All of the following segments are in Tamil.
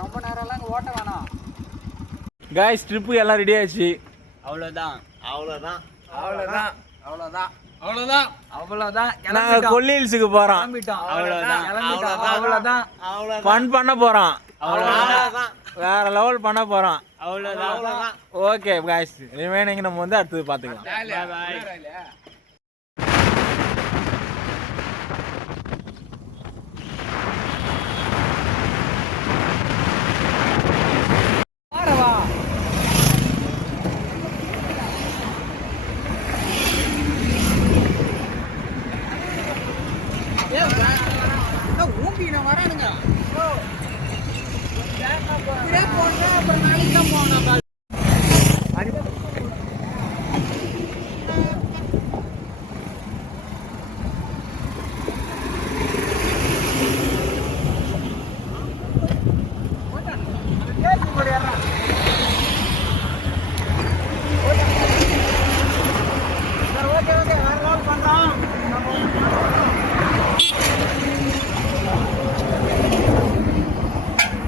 ரொம்ப நேரம்லாம் ஓட்ட வேணாம். காய்ஸ் ட்ரிப்பு எல்லாம் ரெடி ஆயிடுச்சு. அவ்வளோதான். நாங்க கொல்லி ஹில்ஸுக்கு போறோம். அவ்வளோதான். ஃபன் பண்ண போறோம். வேற லெவல் பண்ண போறோம். அவ்வளோதான். ஓகே காய்ஸ், ரிமைனிங் நம்ம வந்து அடுத்தது பாத்துக்கலாம்.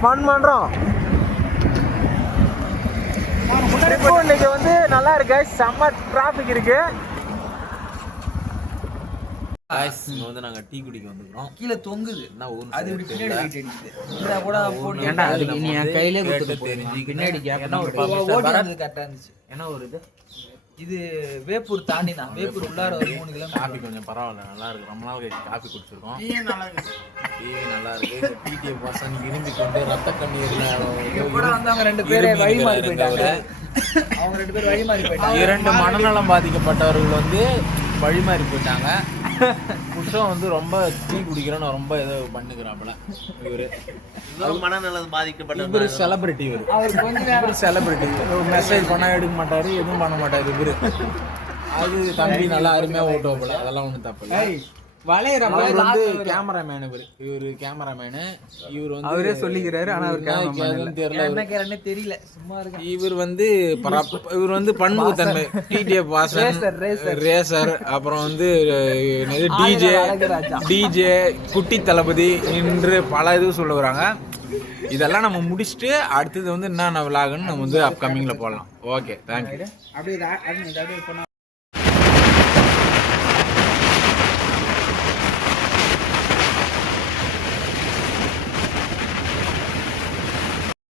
ஃபன் பண்றோம். இன்னைக்கு வந்து நல்லா இருக்கு, செம்ம டிராஃபிக் இருக்கு. வந்து நாங்க டீ குடிக்க வந்துக்கிறோம். கீழே தொங்குது. என்ன ஊர் அது இப்படி பின்னாடி வெயிட் அடிக்குது. இந்த கூட போட்டு ஏண்டா அதுக்கு நீ என் கையிலே கொடுத்து தெரிஞ்சு பின்னாடி கேப் என்ன ஒரு ஓடி வந்து கரெக்டா இருந்துச்சு. என்ன ஒரு இது வேப்பூர் தாண்டினா வேப்பூர் உள்ளார ஒரு 3 கிலோமீட்டர். காபி கொஞ்சம் பரவாயில்ல, நல்லா இருக்கு. ரொம்ப நாள் கழிச்சு காபி குடிச்சிருக்கோம். டீ நல்லா இருக்கு. பிடிஏ பர்சன் விரும்பி கொண்டு ரத்த கண்ணீர்ல கூட வந்தவங்க 2 பேரே வழி மாறி போயிட்டாங்க. அவங்க 2 பேர் வழி மாறி போயிட்டாங்க. 2 மனநலம் பாதிக்கப்பட்டவர்கள் வந்து வழி மாறி போயிட்டாங்க. புருஷன் வந்து ரொம்ப டீ குடிக்கிறோன்னு ரொம்ப ஏதோ பண்ணுகிறாப்புல. இவரு மனநலம் பாதிக்கப்பட்ட இவரு செலிபிரிட்டி. இவரு செலிபிரிட்டி. மெசேஜ் பண்ணா எடுக்க மாட்டாரு, எதுவும் பண்ண மாட்டாரு இவரு. அது தம்பி நல்லா அருமையா ஓட்டுவோம், அதெல்லாம் ஒன்றும் தப்பு இல்லை. அவர் வந்து கேமராமேன். இவரு கேமராமேனு. இவர் வந்து அவரே சொல்லிக்கிறாரு, ஆனா அவர் தெரியல, சும்மா இருக்கு. இவர் வந்து பன்முகத்தன்மை. டிடிஎஃப் வாசன், ரேசர், அப்புறம் வந்து டிஜே, குட்டி தளபதி என்று பல இது சொல்லுறாங்க. இதெல்லாம் நம்ம முடிச்சுட்டு அடுத்தது வந்து என்னென்ன விலாகுன்னு நம்ம வந்து அப்கமிங்ல போடலாம். Okay, thank you.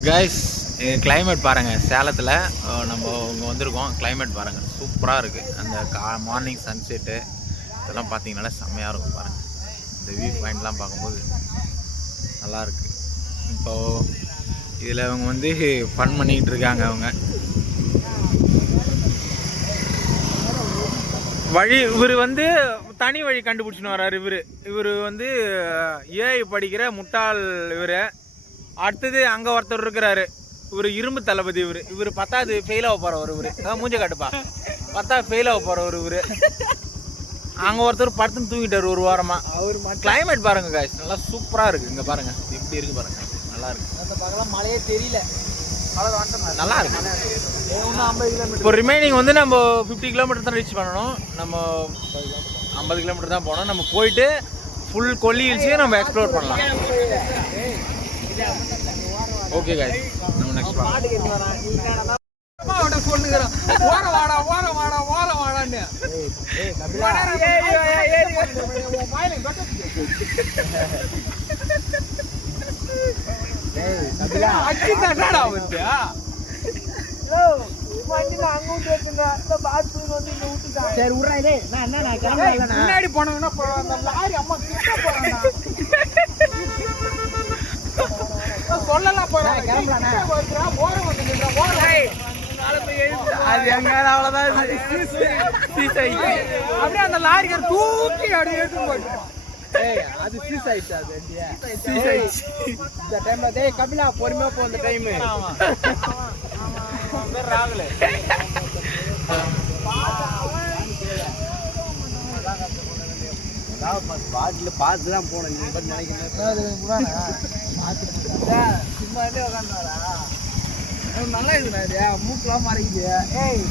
கைஸ், கிளைமேட் பாருங்கள். சேலத்தில் நம்ம இங்கே வந்திருக்கோம். கிளைமேட் பாருங்கள், சூப்பராக இருக்குது. அந்த மார்னிங் சன்செட்டு இதெல்லாம் பார்த்தீங்கன்னால செம்மையாக இருக்கும் பாருங்கள். இந்த வியூ பாயிண்ட்லாம் பார்க்கும்போது நல்லாயிருக்கு. இப்போது இதில் அவங்க வந்து ஃபன் பண்ணிக்கிட்டு இருக்காங்க. அவங்க வழி இவர் வந்து தனி வழி கண்டுபிடிச்சின்னு வர்றாரு. இவர் வந்து ஏஐ படிக்கிற முட்டாள். அடுத்தது அங்கே ஒருத்தர் இருக்கிறாரு, இவர் இரும்பு தளபதி. இவர் 10வது ஃபெயிலாக போகிறவர். இவர் மூஞ்ச காட்டுப்பா, 10வது ஃபெயிலாக போகிறவர். அங்கே ஒருத்தர் படுத்துன்னு தூங்கிட்டார் ஒரு வாரமாக. அவர் கிளைமேட் பாருங்க காய்ஸ், நல்லா சூப்பராக இருக்குது. இங்கே பாருங்கள் எப்படி இருக்குது பாருங்கள், நல்லா இருக்குது. அந்த பக்கம்லாம் மழையே தெரியல, நல்லா இருக்கு. இன்னும் 50 கிலோமீட்டர். இப்போ ரிமைனிங் வந்து நம்ம 50 கிலோமீட்டர் தான் ரீச் பண்ணணும். நம்ம 50 கிலோமீட்டர் தான் போனோம். நம்ம போயிட்டு ஃபுல் கொல்லி ஹில்ஸையும் நம்ம எக்ஸ்ப்ளோர் பண்ணலாம். ஓகே गाइस, நம்ம நெக்ஸ்ட் பார்க்கலாம். அவட சொல்லுங்கற ஓர வாடா ன்னு. ஏய் கபிலா, ஏய் உன் வாயில கட்டச்சு. ஏய் கபிலா, அடிச்சாடா வந்துயா. லோ வண்டில அங்க ஊத்துறா, இந்த பாத்ரூம் வந்து இங்க ஊத்துடா. சரி உறா டேய், நான் கிளம்பறல. முன்னாடி போனவனா அந்த லாரி அம்மா கிட்ட போறானா. சொல்லலாம் போறேன், கிளம்பலானே. ஓர வந்து நின்றா, ஓர. அது எங்க அவ்வளவுதான். அப்படியே அந்த லாரிக்கார தூக்கி அப்படியே எடுத்து போயிட்டான். ஏய் அது சீஸ் ஆயிடுச்சு. அது சீஸ் ஆயிடுச்சு. இந்த டைம்ல டேய் கபிலா பொறுமையா போ. அந்த டைம் ஆமா ராகுல பாட்டில் பார்த்து தான் போனேன் நீங்க பற்றி நினைக்கிறேன் சும்மா உட்காந்துவாரா நல்லா இருக்குண்ணா இது மூக்கெல்லாம் மறைக்குது ஏய்